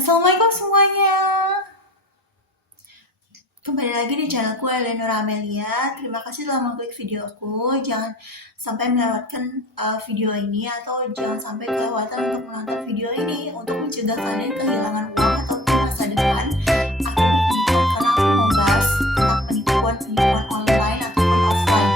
Assalamualaikum semuanya. Kembali lagi di channelku Eleanor Amelia. Terima kasih telah mengklik videoku. Jangan sampai melewatkan video ini atau jangan sampai kelewatan untuk menonton video ini untuk mencegah kalian kehilangan uang ataupun masa depan. Aku berpikir karena aku mau bahas tentang penipuan online ataupun offline.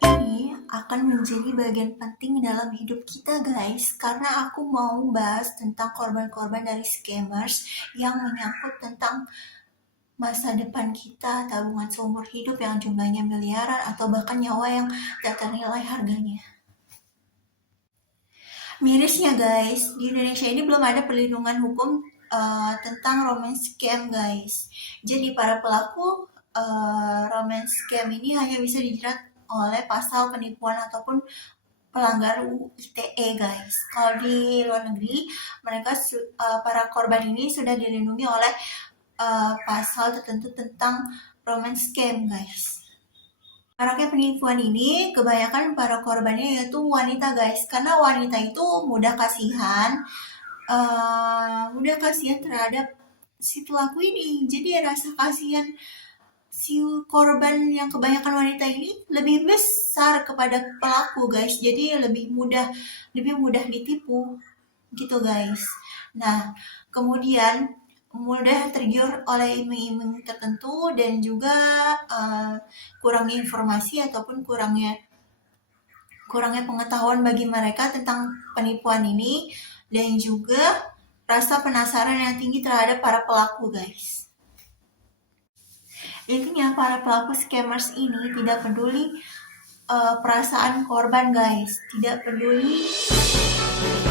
Ini akan menjadi bagian penting dalam hidup kita guys, karena aku mau bahas tentang korban-korban dari scammers yang menyangkut tentang masa depan kita, tabungan seumur hidup yang jumlahnya miliaran, atau bahkan nyawa yang tak ternilai harganya. Mirisnya guys, di Indonesia ini belum ada perlindungan hukum tentang romance scam guys. Jadi para pelaku romance scam ini hanya bisa dijerat oleh pasal penipuan ataupun pelanggar UU ITE guys. Kalau di luar negeri, mereka para korban ini sudah dilindungi oleh pasal tertentu tentang romance scam guys. Maraknya penipuan ini kebanyakan para korbannya yaitu wanita guys, karena wanita itu mudah kasihan terhadap si pelaku ini. Jadi rasa kasihan si korban yang kebanyakan wanita ini lebih besar kepada pelaku guys. Jadi lebih mudah ditipu gitu guys. Nah, kemudian mudah tergiur oleh iming-iming tertentu dan juga kurangnya informasi ataupun kurangnya pengetahuan bagi mereka tentang penipuan ini, dan juga rasa penasaran yang tinggi terhadap para pelaku guys. Intinya para pelaku scammers ini tidak peduli perasaan korban guys, tidak peduli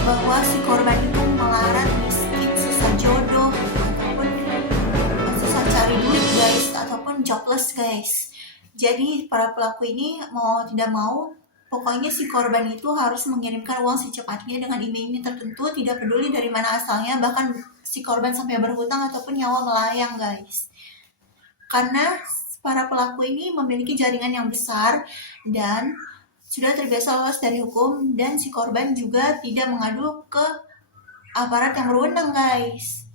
bahwa si korban itu melarat, miskin, susah jodoh, ataupun susah cari duit guys, ataupun jobless guys. Jadi para pelaku ini mau tidak mau, pokoknya si korban itu harus mengirimkan uang secepatnya dengan iming-iming tertentu, tidak peduli dari mana asalnya, bahkan si korban sampai berhutang ataupun nyawa melayang guys. Karena para pelaku ini memiliki jaringan yang besar dan sudah terbiasa lolos dari hukum, dan si korban juga tidak mengadu ke aparat yang berwenang guys.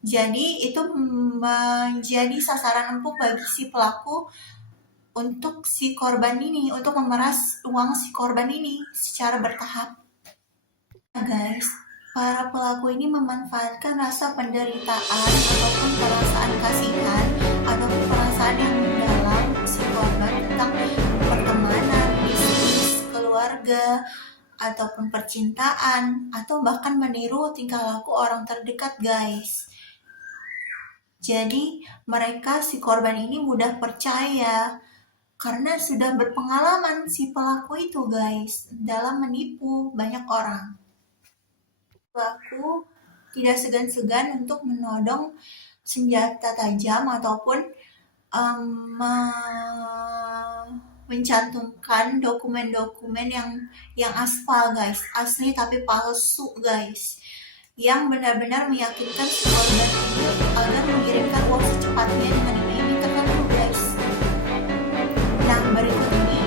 Jadi itu menjadi sasaran empuk bagi si pelaku untuk si korban ini, untuk memeras uang si korban ini secara bertahap. Nah guys, para pelaku ini memanfaatkan rasa penderitaan ataupun perasaan kasihan ataupun perasaan yang mendalam si korban tentang pertemanan, bisnis, keluarga, ataupun percintaan, atau bahkan meniru tingkah laku orang terdekat guys. Jadi mereka si korban ini mudah percaya karena sudah berpengalaman si pelaku itu guys dalam menipu banyak orang. Pelaku tidak segan-segan untuk menodong senjata tajam ataupun mencantumkan dokumen-dokumen yang aspal guys, asli tapi palsu guys, yang benar-benar meyakinkan si korban ini agar mengirimkan uang secepatnya dengan iming-iming tertentu guys. Nah, berikut ini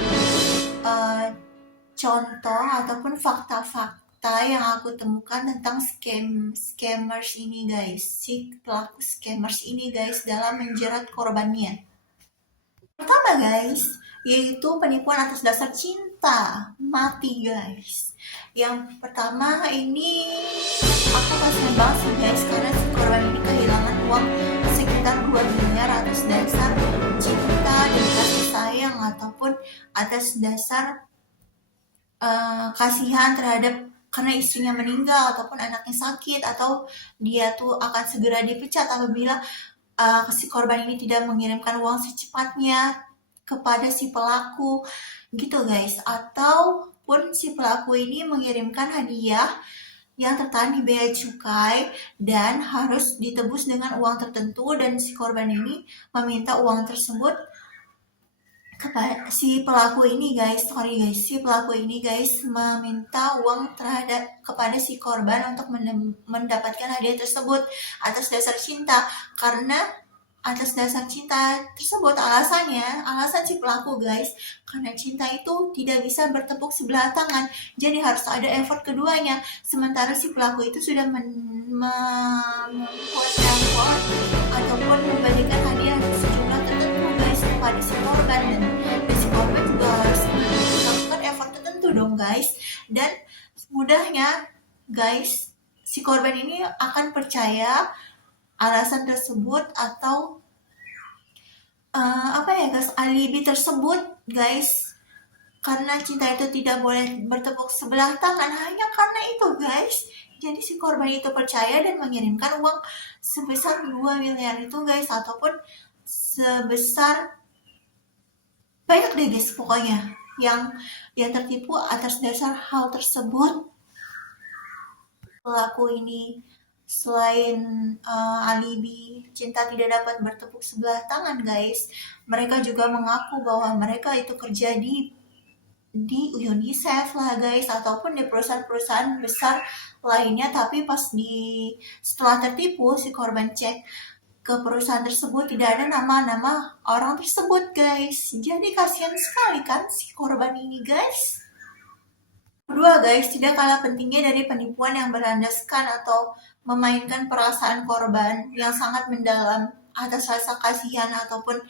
contoh ataupun fakta-fakta yang aku temukan tentang scammers ini guys, si pelaku scammers ini guys, dalam menjerat korbannya. Pertama guys, yaitu penipuan atas dasar cinta mati guys. Yang pertama ini aku kasihan banget sih guys, karena si korban ini kehilangan uang sekitar 2 miliar atas dasar cinta dan kasih sayang, ataupun atas dasar kasihan terhadap karena istrinya meninggal ataupun anaknya sakit, atau dia tuh akan segera dipecat apabila si korban ini tidak mengirimkan uang secepatnya kepada si pelaku gitu guys. Ataupun si pelaku ini mengirimkan hadiah yang tertahan di bea cukai dan harus ditebus dengan uang tertentu, dan si korban ini meminta uang tersebut kepada si pelaku ini guys, meminta uang kepada si korban untuk mendapatkan hadiah tersebut atas dasar cinta, karena atas dasar cinta tersebut. Alasan si pelaku guys, karena cinta itu tidak bisa bertepuk sebelah tangan, jadi harus ada effort keduanya. Sementara si pelaku itu sudah membuat effort ataupun memberikan hadiah sejumlah tertentu guys kepada si korban, dan si korban juga harus melakukan effort tertentu dong guys. Dan mudahnya guys, si korban ini akan percaya alasan tersebut atau alibi tersebut guys, karena cinta itu tidak boleh bertepuk sebelah tangan. Hanya karena itu guys, jadi si korban itu percaya dan mengirimkan uang sebesar 2 miliar itu guys, ataupun sebesar banyak deh guys pokoknya yang tertipu atas dasar hal tersebut. Pelaku ini selain alibi cinta tidak dapat bertepuk sebelah tangan guys, mereka juga mengaku bahwa mereka itu kerja di UNICEF lah guys, ataupun di perusahaan-perusahaan besar lainnya. Tapi setelah tertipu, si korban cek ke perusahaan tersebut, tidak ada nama-nama orang tersebut guys. Jadi kasihan sekali kan si korban ini guys. Kedua guys, tidak kalah pentingnya dari penipuan yang berlandaskan atau memainkan perasaan korban yang sangat mendalam atas rasa kasihan ataupun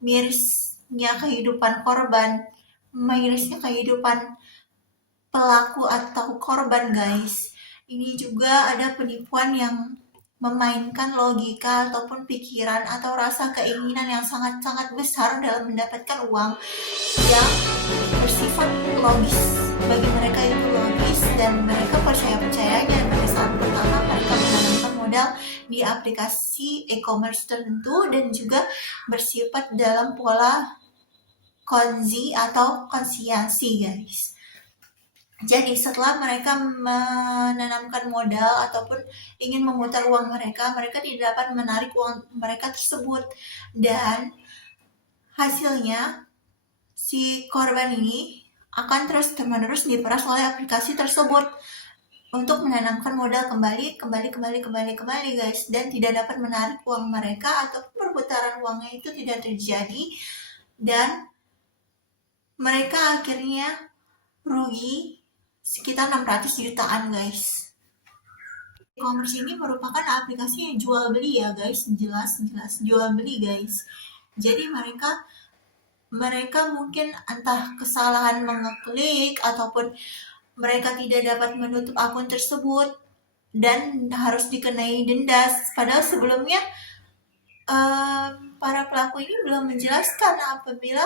mirisnya kehidupan korban, mirisnya kehidupan pelaku atau korban guys. Ini juga ada penipuan yang memainkan logika ataupun pikiran atau rasa keinginan yang sangat-sangat besar dalam mendapatkan uang yang bersifat logis. Bagi mereka itu logis dan mereka percaya-percayanya pada saat pertama mereka menanamkan modal di aplikasi e-commerce tertentu, dan juga bersifat dalam pola konzi atau konsiansi guys. Jadi setelah mereka menanamkan modal ataupun ingin memutar uang mereka tidak dapat menarik uang mereka tersebut, dan hasilnya si korban ini akan terus-menerus diperas oleh aplikasi tersebut untuk menanamkan modal kembali guys, dan tidak dapat menarik uang mereka ataupun perputaran uangnya itu tidak terjadi, dan mereka akhirnya rugi sekitar 600 jutaan guys. E-commerce ini merupakan aplikasi yang jual beli ya guys, jelas jual beli guys. Jadi mereka mungkin entah kesalahan mengeklik ataupun mereka tidak dapat menutup akun tersebut dan harus dikenai denda. Padahal sebelumnya para pelaku ini belum menjelaskan apabila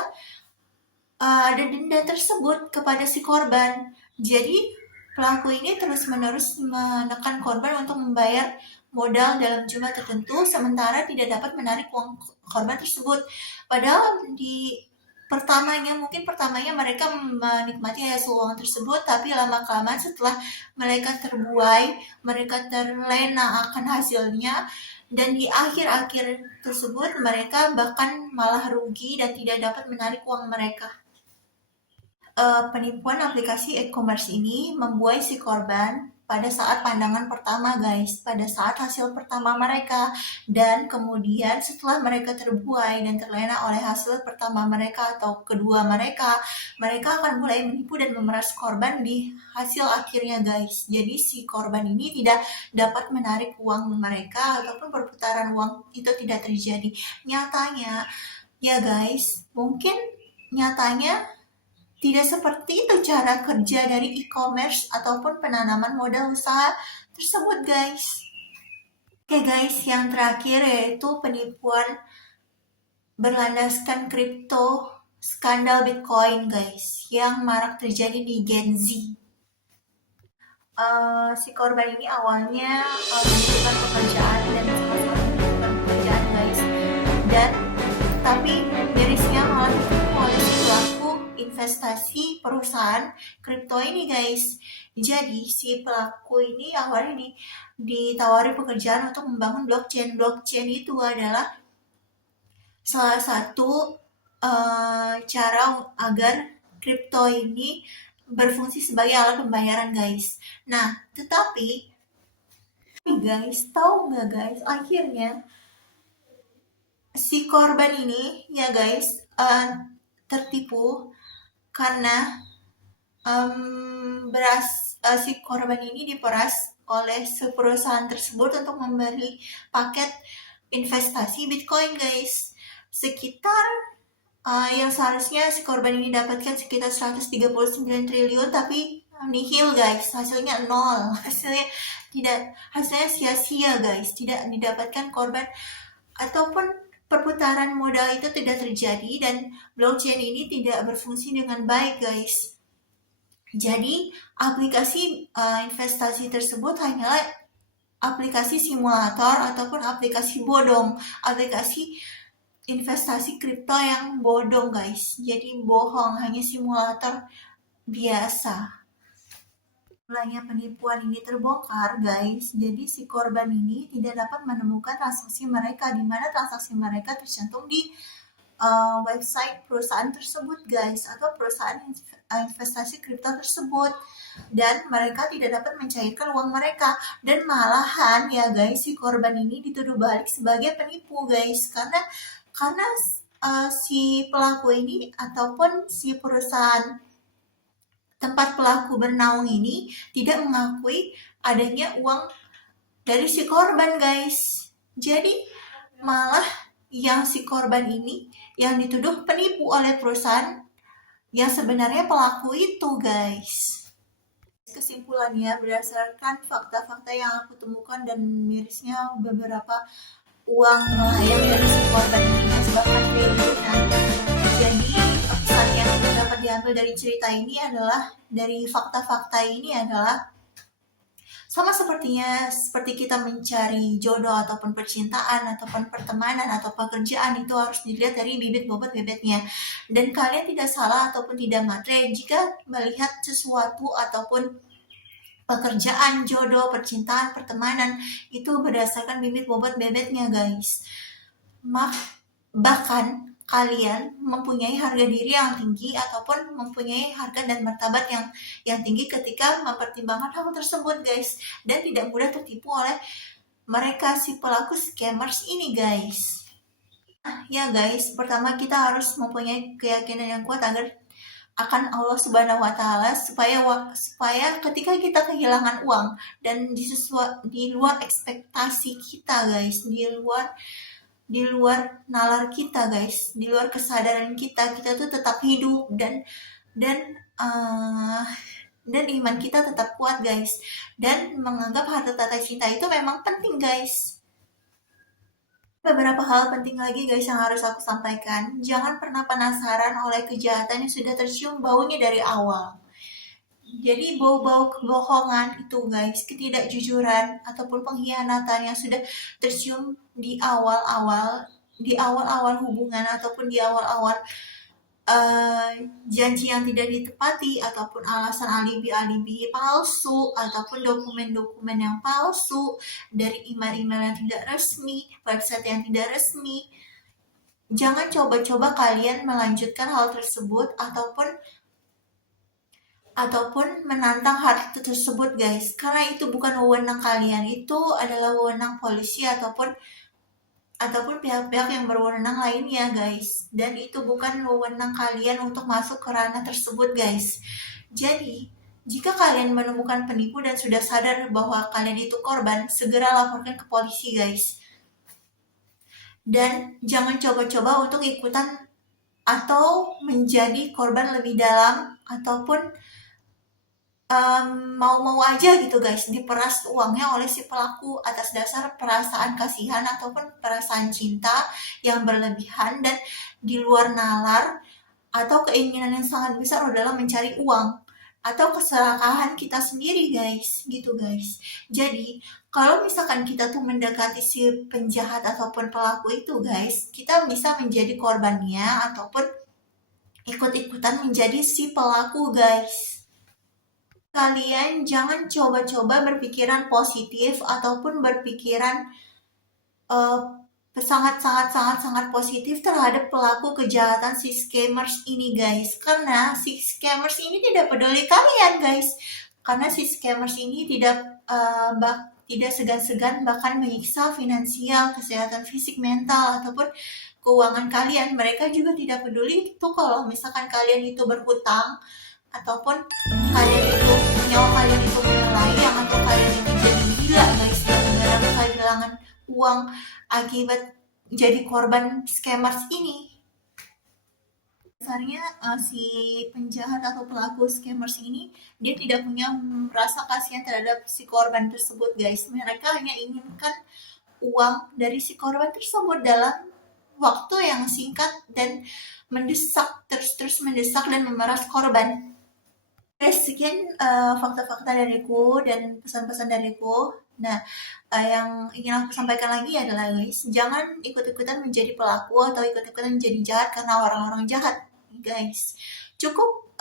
ada denda tersebut kepada si korban. Jadi pelaku ini terus-menerus menekan korban untuk membayar modal dalam jumlah tertentu, sementara tidak dapat menarik uang korban tersebut. Padahal pertamanya mereka menikmati hasil uang tersebut, tapi lama-kelamaan setelah mereka terbuai, mereka terlena akan hasilnya, dan di akhir-akhir tersebut mereka bahkan malah rugi dan tidak dapat menarik uang mereka. Penipuan aplikasi e-commerce ini membuai si korban pada saat pandangan pertama guys, pada saat hasil pertama mereka, dan kemudian setelah mereka terbuai dan terlena oleh hasil pertama mereka atau kedua mereka akan mulai menipu dan memeras korban di hasil akhirnya guys. Jadi si korban ini tidak dapat menarik uang mereka ataupun perputaran uang itu tidak terjadi. Nyatanya ya guys, mungkin nyatanya tidak seperti itu cara kerja dari e-commerce ataupun penanaman modal usaha tersebut guys. Oke guys, yang terakhir yaitu penipuan berlandaskan kripto, skandal Bitcoin guys, yang marak terjadi di Gen Z. Si korban ini awalnya membutuhkan pekerjaan dan sama-sama membutuhkan pekerjaan guys, dan tapi mirisnya malah ditipu oleh si pelaku investasi perusahaan kripto ini guys. Jadi si pelaku ini awalnya ditawari pekerjaan untuk membangun blockchain. Blockchain itu adalah salah satu cara agar kripto ini berfungsi sebagai alat pembayaran guys. Nah, tetapi guys, tahu nggak guys, akhirnya si korban ini ya guys tertipu karena si korban ini diperas oleh perusahaan tersebut untuk membeli paket investasi Bitcoin guys, sekitar yang seharusnya si korban ini dapatkan sekitar 139 triliun, tapi nihil guys, hasilnya nol, hasilnya sia-sia guys, tidak didapatkan korban ataupun perputaran modal itu tidak terjadi dan blockchain ini tidak berfungsi dengan baik guys. Jadi aplikasi investasi tersebut hanyalah aplikasi simulator ataupun aplikasi bodong, aplikasi investasi kripto yang bodong guys, jadi bohong, hanya simulator biasa. Mulanya penipuan ini terbongkar guys, jadi si korban ini tidak dapat menemukan transaksi mereka, di mana transaksi mereka tercantum di website perusahaan tersebut guys, atau perusahaan investasi kripto tersebut, dan mereka tidak dapat mencairkan uang mereka, dan malahan ya guys, si korban ini dituduh balik sebagai penipu guys, karena si pelaku ini ataupun si perusahaan tempat pelaku bernaung ini tidak mengakui adanya uang dari si korban guys. Jadi malah yang si korban ini yang dituduh penipu oleh perusahaan yang sebenarnya pelaku itu guys. Kesimpulannya, berdasarkan fakta-fakta yang aku temukan dan mirisnya beberapa uang melayang dari si korban ini bahkan triliunan. Jadi pesan yang dapat diambil dari cerita ini adalah, dari fakta-fakta ini adalah, sama seperti kita mencari jodoh ataupun percintaan ataupun pertemanan atau pekerjaan, itu harus dilihat dari bibit bobot bebeknya. Dan kalian tidak salah ataupun tidak matre jika melihat sesuatu ataupun pekerjaan, jodoh, percintaan, pertemanan itu berdasarkan bibit bobot bebeknya guys. Bahkan kalian mempunyai harga diri yang tinggi ataupun mempunyai harga dan martabat yang tinggi ketika mempertimbangkan hal tersebut guys, dan tidak mudah tertipu oleh mereka si pelaku scammers ini guys. Ya guys, pertama kita harus mempunyai keyakinan yang kuat akan Allah Subhanahu wa Ta'ala, supaya ketika kita kehilangan uang dan di luar ekspektasi kita guys, di luar nalar kita guys, di luar kesadaran kita tuh tetap hidup dan iman kita tetap kuat guys, dan menganggap harta tata cinta itu memang penting guys. Beberapa hal penting lagi guys yang harus aku sampaikan. Jangan pernah penasaran oleh kejahatan yang sudah tercium baunya dari awal. Jadi bau-bau kebohongan itu guys, ketidakjujuran ataupun pengkhianatan yang sudah tercium di awal-awal hubungan ataupun di awal-awal janji yang tidak ditepati ataupun alasan alibi palsu ataupun dokumen-dokumen yang palsu dari email-email yang tidak resmi, website yang tidak resmi. Jangan coba-coba kalian melanjutkan hal tersebut ataupun menantang hal tersebut guys, karena itu bukan wewenang kalian, itu adalah wewenang polisi ataupun pihak-pihak yang berwenang lainnya guys, dan itu bukan wewenang kalian untuk masuk ke ranah tersebut guys. Jadi jika kalian menemukan penipu dan sudah sadar bahwa kalian itu korban, segera laporkan ke polisi guys, dan jangan coba-coba untuk ikutan atau menjadi korban lebih dalam ataupun mau-mau aja gitu guys diperas uangnya oleh si pelaku atas dasar perasaan kasihan ataupun perasaan cinta yang berlebihan dan di luar nalar, atau keinginan yang sangat besar dalam mencari uang, atau keserakahan kita sendiri guys, gitu guys. Jadi kalau misalkan kita tuh mendekati si penjahat ataupun pelaku itu guys, kita bisa menjadi korbannya ataupun ikut-ikutan menjadi si pelaku guys. Kalian jangan coba-coba berpikiran positif ataupun berpikiran sangat positif terhadap pelaku kejahatan si scammers ini guys, karena si scammers ini tidak peduli kalian guys, karena si scammers ini tidak tidak segan-segan bahkan menyiksa finansial, kesehatan fisik, mental, ataupun keuangan kalian. Mereka juga tidak peduli itu kalau misalkan kalian itu berhutang, ataupun kalian itu nyawa kalian itu melayang, atau kalian itu jadi gila guys gara-gara kehilangan uang akibat jadi korban scammers ini. Dasarnya si penjahat atau pelaku scammers ini dia tidak punya rasa kasihan terhadap si korban tersebut guys. Mereka hanya inginkan uang dari si korban tersebut dalam waktu yang singkat dan mendesak, terus mendesak dan memeras korban. Guys, sekian fakta-fakta dariku dan pesan-pesan dariku. Nah, yang ingin aku sampaikan lagi adalah guys, jangan ikut-ikutan menjadi pelaku atau ikut-ikutan menjadi jahat karena orang-orang jahat, guys. Cukup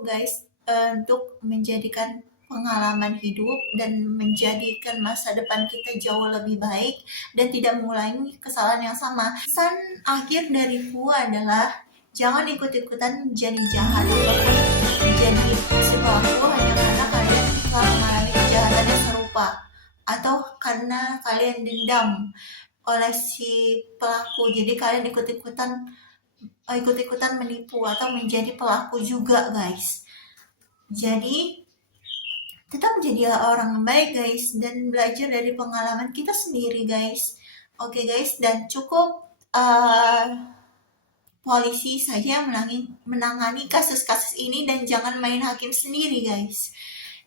guys untuk menjadikan pengalaman hidup dan menjadikan masa depan kita jauh lebih baik dan tidak mengulangi kesalahan yang sama. Pesan akhir dariku adalah jangan ikut-ikutan menjadi jahat ataupun menjadi si pelaku hanya karena kalian telah mengalami kejahatan yang serupa atau karena kalian dendam oleh si pelaku. Jadi kalian ikut-ikutan menipu atau menjadi pelaku juga guys. Jadi tetap menjadi orang yang baik guys dan belajar dari pengalaman kita sendiri guys. Oke guys, dan cukup polisi saja yang menangani kasus-kasus ini dan jangan main hakim sendiri guys.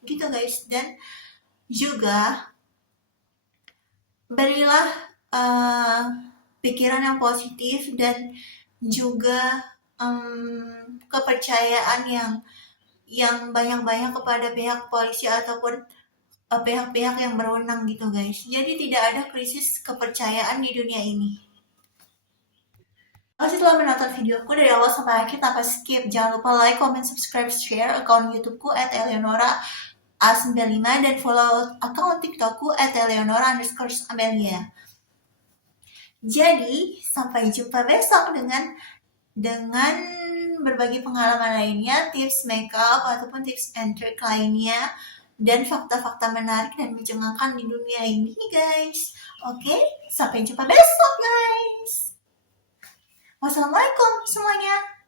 Gitu guys. Dan juga berilah pikiran yang positif dan juga kepercayaan yang banyak-banyak kepada pihak polisi ataupun pihak-pihak yang berwenang gitu guys. Jadi tidak ada krisis kepercayaan di dunia ini. Terima kasih telah menonton videoku dari awal sampai akhir tanpa skip. Jangan lupa like, comment, subscribe, share akun YouTubeku @eleonora_a95 dan follow akun TikTokku @eleonora_amelia. Jadi, sampai jumpa besok dengan berbagi pengalaman lainnya, tips makeup ataupun tips and trick lainnya, dan fakta-fakta menarik dan mencengangkan di dunia ini guys. Oke, sampai jumpa besok guys. Wassalamualaikum semuanya.